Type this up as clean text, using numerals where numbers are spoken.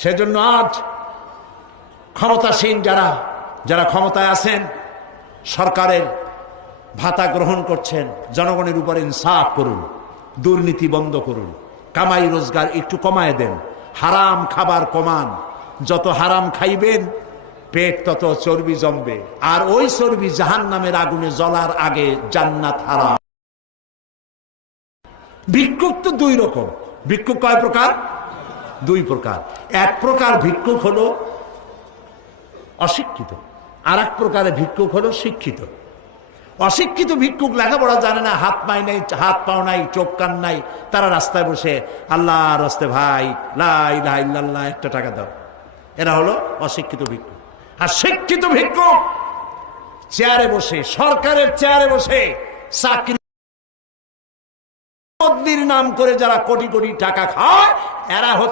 সেজন্য আজ ক্ষমতাসীন যারা ক্ষমতায় আছেন, সরকারের ভাতা গ্রহণ করছেন, জনগণের উপর ইনসাফ করুন, দুর্নীতি বন্ধ করুন, কামাই রোজগার একটু কমায় দেন, হারাম খাবার কমান। যত হারাম খাইবেন পেট তত চর্বি জমবে, আর ওই চর্বি জাহান্নামের আগুনে জ্বলার আগে জান্নাত হারাম। ভিক্ষুক তো দুই রকম। ভিক্ষুক কয় প্রকার? দুই প্রকার। এক প্রকার ভিক্ষুক হলো অশিক্ষিত, আর এক প্রকারের ভিক্ষুক হলো শিক্ষিত। অশিক্ষিত ভিক্ষুক লেখাপড়া জানে না, হাত পাও নাই, চোখ কান নাই, তারা রাস্তায় বসে আল্লাহর রাস্তে ভাই লা ইলাহা ইল্লাল্লাহ একটা টাকা দাও, এরা হলো অশিক্ষিত ভিক্ষুক। আর শিক্ষিত ভিক্ষুক চেয়ারে বসে, সরকারের চেয়ারে বসে চাকরি নাম করে যারা কোটি কোটি টাকা খায়, এরা হচ্ছে